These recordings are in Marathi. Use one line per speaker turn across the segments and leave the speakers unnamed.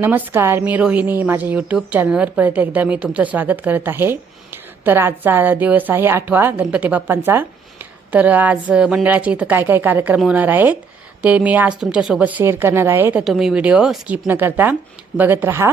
नमस्कार मी रोहिणी. माझ्या यूट्यूब चॅनलवर परत एकदा मी तुमचं स्वागत करत आहे. तर आजचा दिवस आहे आठवा गणपती बाप्पांचा. तर आज मंडळाचे इथं काय काय कार्यक्रम होणार आहेत ते मी आज तुमच्यासोबत शेअर करणार आहे. तर तुम्ही व्हिडिओ स्किप न करता बघत राहा.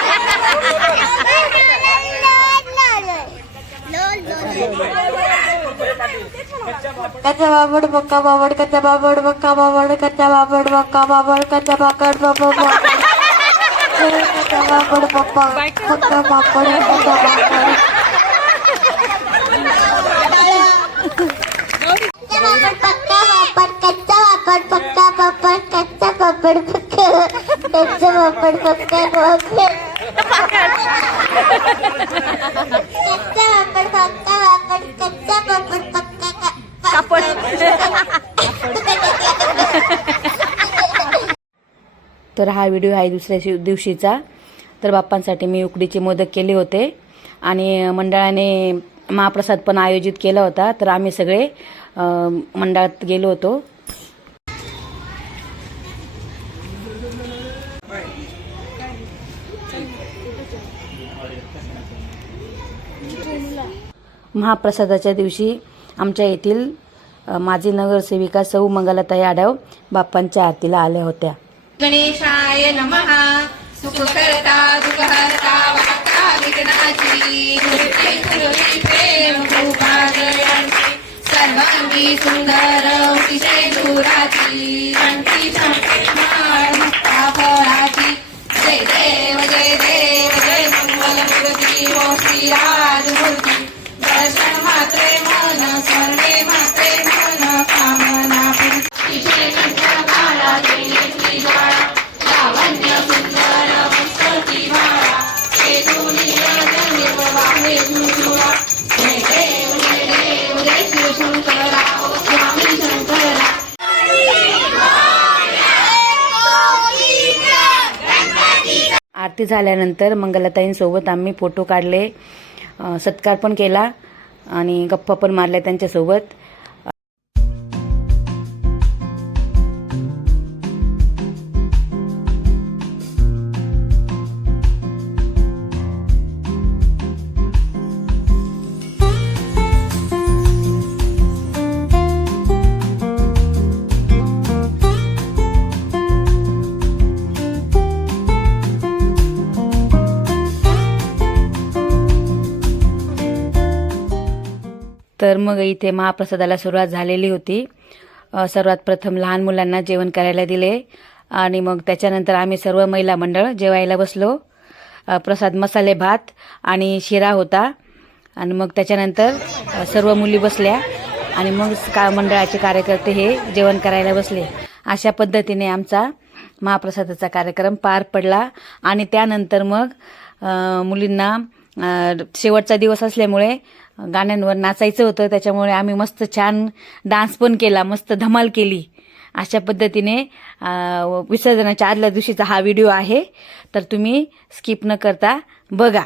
कच्चा बाबड बक्का बाबड कच्चा बाबड बक्का बाबड कच्चा बाबड बक्का बाबड कच्चा बाकड बाबड. कच्चा बाबड बक्का कच्चा बाबड. कच्चा बाबड पक्का कच्चा पापड पक्का
तर हा व्हिडिओ आहे दुसऱ्या दिवशीचा. तर बाप्पांसाठी मी उकडीचे मोदक केले होते. आणि मंडळाने महाप्रसाद पण आयोजित केला होता. तर आम्ही सगळे मंडळात गेलो होतो. महाप्रसादाच्या दिवशी आमच्या येथील माजी नगरसेविका सौ मंगलाताई आढाव बाप्पांच्या आरतीला आल्या होत्या.
गणेशाय नमः। सुखकर्ता दुःखहर्ता वाता विघ्नाची कृपे कृपे प्रेम कृपा दयांची सर्वांगी सुंदर अतिशय दुराची कंठी माळ मुक्ता फळाची जय देव जय देव जय मंगल मूर्ती ओ श्रीराज दर्शन मात्रे मन स्मरणे
आरती झाल्यानंतर मंगलताईंसोबत आम्ही फोटो काढले सत्कार पण केला आणि गप्पा पण मारल्या त्यांच्यासोबत. तर मग इथे महाप्रसादाला सुरुवात झालेली होती. सर्वात प्रथम लहान मुलांना जेवण करायला दिले आणि मग त्याच्यानंतर आम्ही सर्व महिला मंडळ जेवायला बसलो. प्रसाद मसाले भात आणि शिरा होता. आणि मग त्याच्यानंतर सर्व मुली बसल्या आणि मग का मंडळाचे कार्यकर्ते हे जेवण करायला बसले. अशा पद्धतीने आमचा महाप्रसादाचा कार्यक्रम पार पडला आणि त्यानंतर मग मुलींना शेवटचा दिवस असल्यामुळे गाण्यांवर नाचायचं होतं त्याच्यामुळे आम्ही मस्त छान डान्स पण केला मस्त धमाल केली. अशा पद्धतीने विसर्जनाच्या आदल्या दिवशीचा हा व्हिडिओ आहे. तर तुम्ही स्किप न करता बघा.